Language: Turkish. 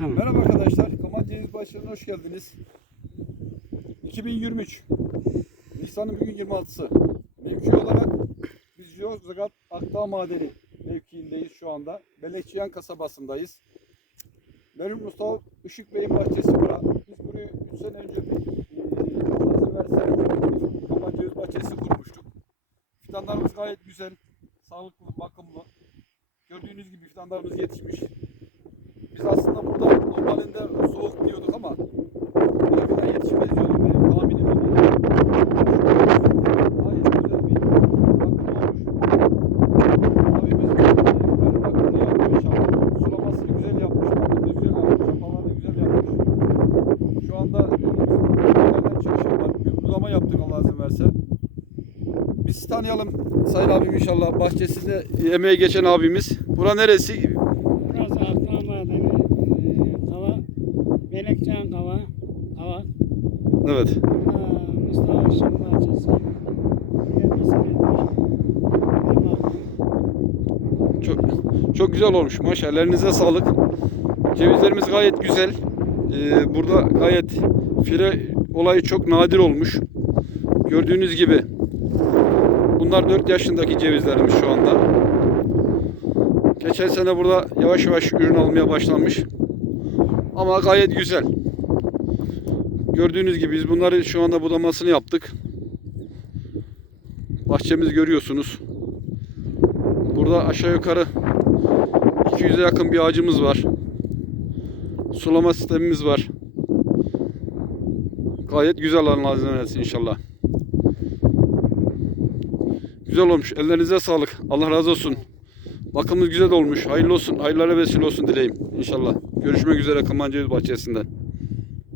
Tamam. Merhaba arkadaşlar. Kaman Ceviz Başkanı'na hoş geldiniz. 2023. Nisan'ın bugün 26'sı. Mevki olarak biz Yozgat Akdağ Madeni mevkiindeyiz şu anda. Belekçiyan kasabasındayız. Merhum Mustafa Işık Bey'in bahçesi bura. Biz burayı 3 sene önce bir e, Kaman Ceviz Bahçesi kurmuştuk. Fidanlarımız gayet güzel, sağlıklı, bakımlı. Gördüğünüz gibi fidanlarımız yetişmiş. Biz aslında burada normalinde soğuk diyorduk ama buraya kadar yetişmez diyorduk benim tahminim ama. Gayet güzel bir bakım olmuş. Abimiz biraz bakımını yapıyor inşallah. Sulamasını güzel yapmış, bakımını güzel yapmış, çapalarını güzel yapmış. Şu anda nereden çıkışı bulama yaptık Allah izin verse. Biz tanıyalım Sayın abim inşallah. Bahçesinde emeği geçen abimiz. Bura neresi? Burası Akdağ Madeni, e, Kava, Melekcan Kava, Kava. Evet. Mustafa Işık Bahçesi. Buraya bir senedir ben bakıyorum. Çok çok güzel olmuş maşallah. Ellerinize sağlık. Cevizlerimiz gayet güzel. Ee, burada gayet fire olayı çok nadir olmuş. Gördüğünüz gibi bunlar 4 yaşındaki cevizlerimiz şu anda. Geçen sene burada yavaş yavaş ürün almaya başlanmış. Ama gayet güzel. Gördüğünüz gibi biz bunları şu anda budamasını yaptık. Bahçemizi görüyorsunuz. Burada aşağı yukarı 200'e yakın bir ağacımız var. Sulama sistemimiz var. Gayet güzel Allah izin versin inşallah. Güzel olmuş. Ellerinize sağlık. Allah razı olsun. Bakımınız güzel olmuş. Hayırlı olsun. Hayırlara vesile olsun dileyim. İnşallah. Görüşmek üzere Kaman Ceviz Bahçesi'nden.